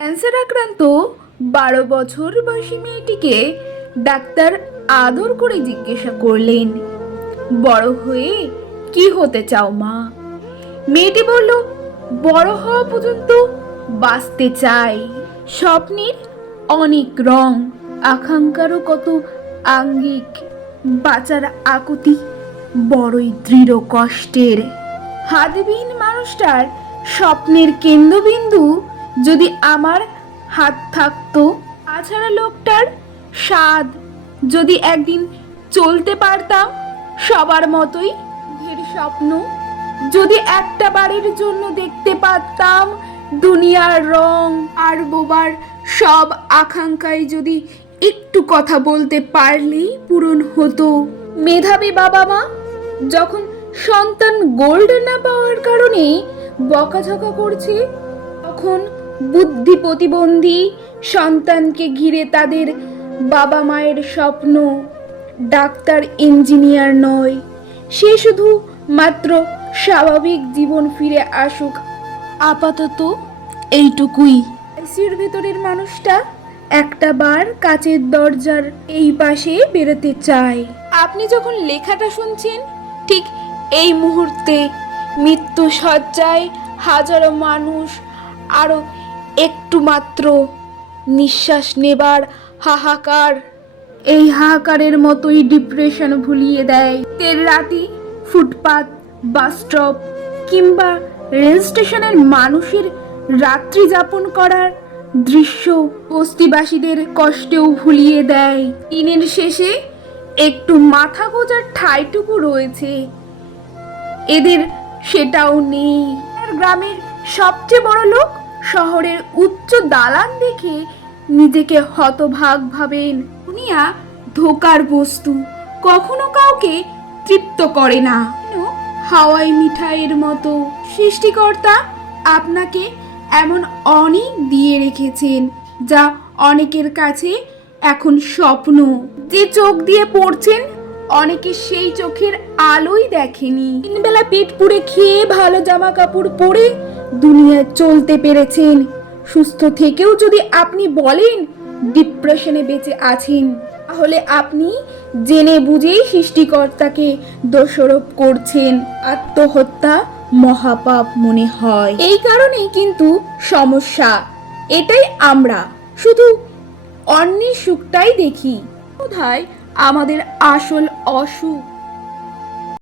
Cancer আক্রান্ত 12 বছর বয়সী মেয়েটিকে ডাক্তার আদর করে জিজ্ঞাসা করলেন, বড় হয়ে কি হতে চাও মা? মেয়েটি বলল, বড় হওয়া পর্যন্ত বাঁচতে চাই। স্বপ্নের অনেক রং, আকাঙ্ক্ষারও কত আঙ্গিক, বাঁচার আকুতি বড়ই দৃঢ় কষ্টের। হাতবিহীন মানুষটার স্বপ্নের কেন্দ্রবিন্দু যদি আমার হাত থাকতো, তাছাড়া লোকটার স্বাদ যদি একদিন চলতে পারতাম সবার মতোই, ঢের স্বপ্ন যদি একটা বারের জন্য দেখতে পারতাম, দুনিয়ার রং আর বোবার সব আকাঙ্ক্ষায় যদি একটু কথা বলতে পারলেই পূরণ হতো। মেধাবী বাবা মা যখন সন্তান গোল্ড না পাওয়ার কারণে বকাঝকা করছে, তখন বুদ্ধি প্রতিবন্ধী সন্তানকে ঘিরে তাদের বাবা মায়ের স্বপ্ন ডাক্তার ইঞ্জিনিয়ার নয়, সে শুধু মাত্র স্বাভাবিক জীবন ফিরে আসুক, আপাতত এইটুকুই। আইসিইউর ভেতরের মানুষটা একটা বার কাচের দরজার এই পাশে বেরোতে চায়। আপনি যখন লেখাটা শুনছেন, ঠিক এই মুহূর্তে মৃত্যু শয্যায় হাজারো মানুষ আরো একটু মাত্র নিঃশ্বাস নেবার হাহাকার। এই হাহাকারের মতোই ডিপ্রেশন ভুলিয়ে দেয় তেল রাতি, ফুটপাত, বাস স্টপ কিংবা রেল স্টেশনের মানুষের রাত্রি যাপন করার দৃশ্য বস্তিবাসীদের কষ্টেও ভুলিয়ে দেয়। দিনের শেষে একটু মাথা গোঁজার ঠাঁইটুকু রয়েছে, এদের সেটাও নেই। আর গ্রামের সবচেয়ে বড় লোক শহরের উচ্চ দালান দেখে নিজেকে হতভাগ ভাবেন। দুনিয়া ধোকার বস্তু, কখনো কাউকে তৃপ্ত করে না। হাওয়াই মিঠাইয়ের মতো সৃষ্টিকর্তা আপনাকে এমন অনেক দিয়ে রেখেছেন যা অনেকের কাছে এখন স্বপ্ন। যে চোখ দিয়ে পড়ছেন, অনেকে সেই চোখের আলোই দেখেনি। তিনবেলা পেট পুড়ে খেয়ে ভালো জামা কাপড় পরে দুনিয়ায় চলতে পেরেছেন। সুস্থ থেকেও যদি আপনি বলেন ডিপ্রেশনে বেঁচে আছেন, তাহলে আপনি জেনে বুঝেই সৃষ্টিকর্তাকে দোষারোপ করছেন। আত্মহত্যা মহাপাপ মনে হয়। এই কারণেই কিন্তু সমস্যা এটাই, আমরা শুধু অন্যের সুখটাই দেখি, বোধহয় আমাদের আসল অসুখ।